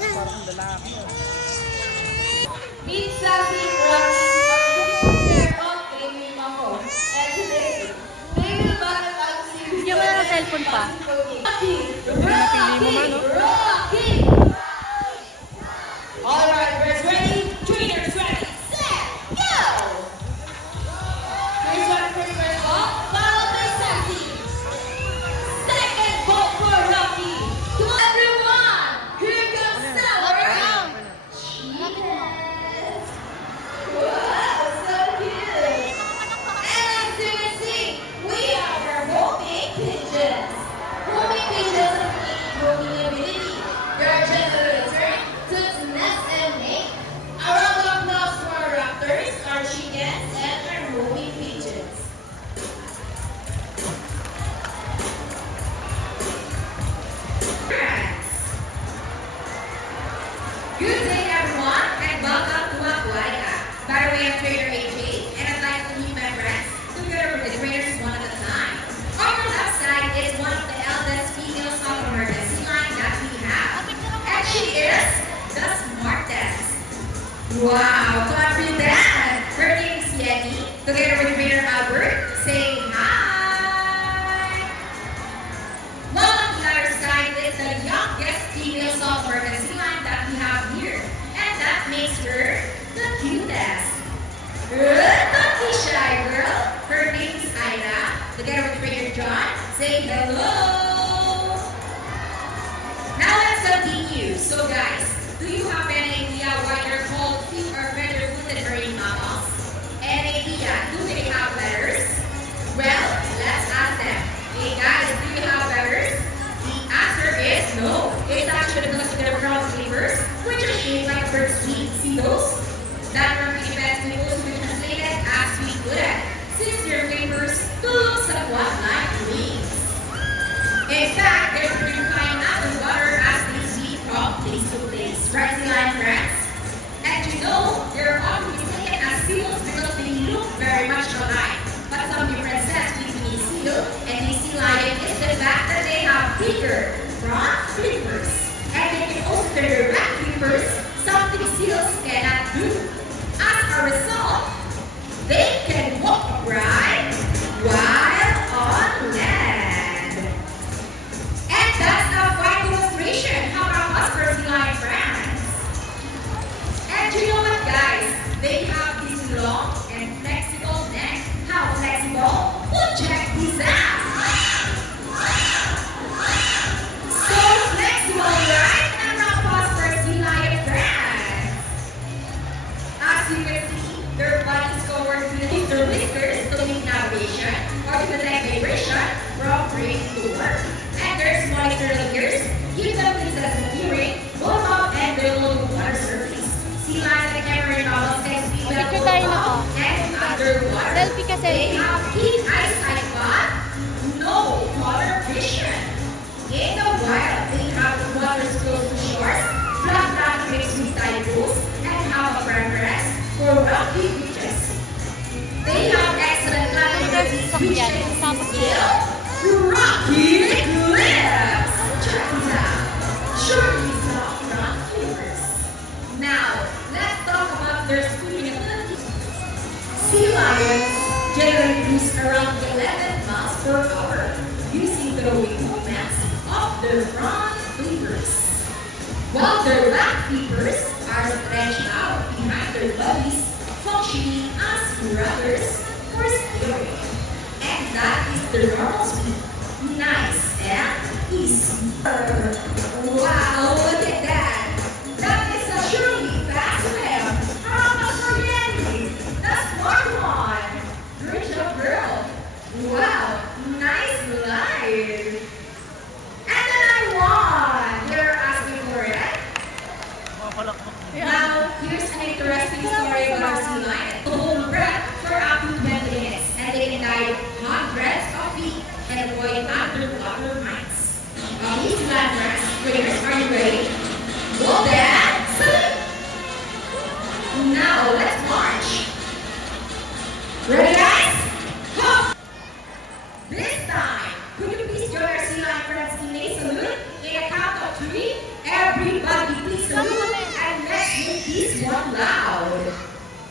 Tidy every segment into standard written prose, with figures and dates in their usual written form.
Parang lalaki. Minsan si Rocky share of training ako. And today, they will battle out to see Hindi mo na cellphone pa. Rocky! Rocky! Alright, we're ready. Trainers ready. Set, go! First one, first ball. Followed by Sassy. Second ball for Rocky. Come on, everyone. Here comes Sour. Cheers. Wow, so cute. And as you can see, we are homing pigeons. Homing pigeons mean homing ability. Their generator to nest and make. A round of applause for our raptors, our chickens, and our homing pigeons. Good day, everyone, and welcome to Aquaria. By the way, I'm Trainer AJ, and I'd like to meet my friends together with the trainers one at a time. On your left side is one of the eldest female South American sea lion that we have, and she is the smartest. Wow, confident! Her name is Yenny, together with Trainer Albert. Say hi! While on the other side is the youngest female South American sea lion that we have here, and that makes her the cutest. Don't be shy, girl. Her name is Ira, together with Trainer John. Say hello. Now let's continue. So guys, do you have any idea why they're called feet or feather-footed marine mammals? Any idea? Do they have letters? Well, let's ask them. Hey guys, do you have letters? The answer is no. It's actually because of their front flippers, which are shaped like bird's feet. See those? That from Philippines may also be translated as feet-footed, since their flippers do look somewhat like wings. In fact, they're pretty flying out of the water as they see from place to place. Right, sea lion friends? And you know, they're often mistaken as seals because they look very much alike. But some differences between a seal and a sea lion is the fact that they have bigger front flippers. And they can also turn their back flippers, something seals cannot do. As a result, they can walk upright while on land. And that's a fine illustration. How about us for sea lion friends? And you know what, guys? They have this long and flexible neck. How flexible? Well, check this out. So flexible, right? And now pause for sea lion friends. As you can see, their bodies covered with their whiskers to make navigation or to detect vibration from brain to work. And their small external ears give them sense of hearing, both up and below the water surface. Sea lions like marine mammals can speak well both up and underwater. Selfie kasi. They have keen eyesight but no color vision. In the wild, they have waters close to shores, flat land mixed with tide pools, and have a preference for rocky beaches. They have excellent climbing abilities, which can scale rocky cliffs. Check this out. Surely soft rock flippers. Now, let's talk about their swimming abilities. Sea lions generally cruise around 11 miles per hour using throwing movements of their front flippers, while their back flippers are stretched out behind their bodies, functioning as rudders for steering. And that is the normal speed. Nice and easy. Wow, look at that. That is a surely fast swim. How about for Yanni? The smart one. Great job, girl. Wow, nice line. And then I won. You're asking for it? Now, here's an interesting story about our sea lion. Hold breath for up to 20 minutes, and they can dive hundreds of feet and avoid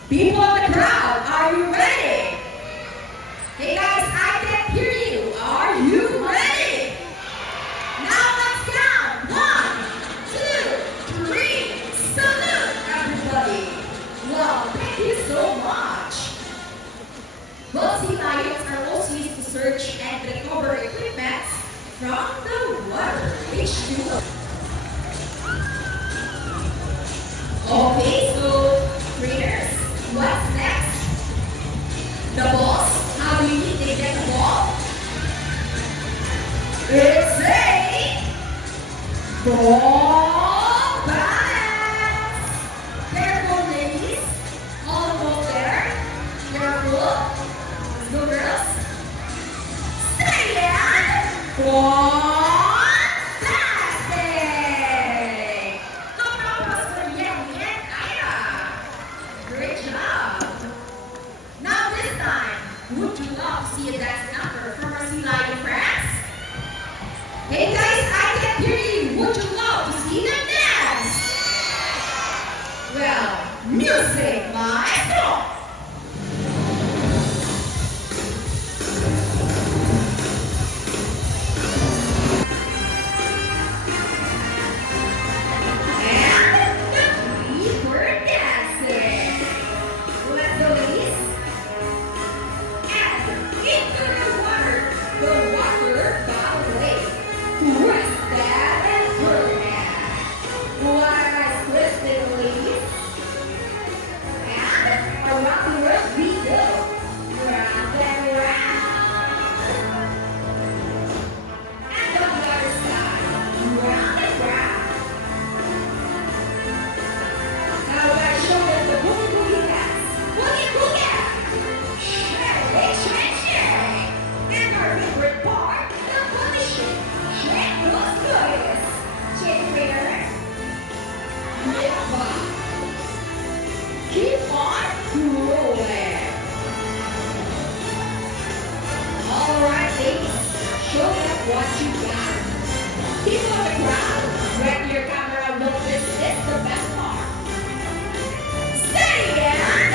People of the crowd, are you ready? Hey guys, I can't hear you. Are you ready? Now let's count. 1, 2, 3. Salute, everybody. Wow, thank you so much. Well, sea lions are also used to search and recover equipment from the water. H2O. Okay, so trainers, what's next? The balls. How do you think they get the ball? It's a ball balance. Careful, ladies. Almost there. Careful. Let's go, girls. Stay there. Fantastic. No problems for Yemi and Ira. Great job. Now this time, would you love to see a dance number from our sea lion friends? Hey guys, I can't hear you. Would you love to see them dance? Well, music, maestro. And we were dancing. Let's go, ladies. And into the water got away. Twist that and turn that. What a nice twisting, ladies. And around the world we go. Round and round. And on the other side. Round and round. Now let's show them the boogie boogie dance. Boogie boogie. Shake, shake, shake. And our favorite part, the boogie shake. Shake those boogies. Shake fingers. Yeah, bye. Keep on rolling. All right, ladies. Show them what you got. People on the crowd, grab your camera. Look, this is the best part. Steady and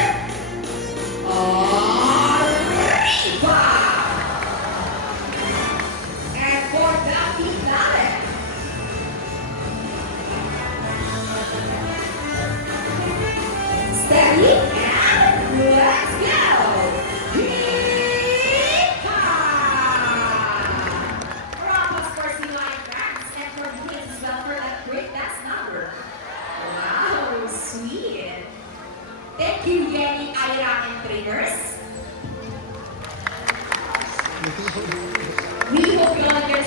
arriba! And for the finale. Steady and let's go! Yeehaw! Round of course, sea lion friends, and for the kids as well for that great dance number. Wow, sweet. Thank you, Yenny, Ira, and trainers. We hope you all get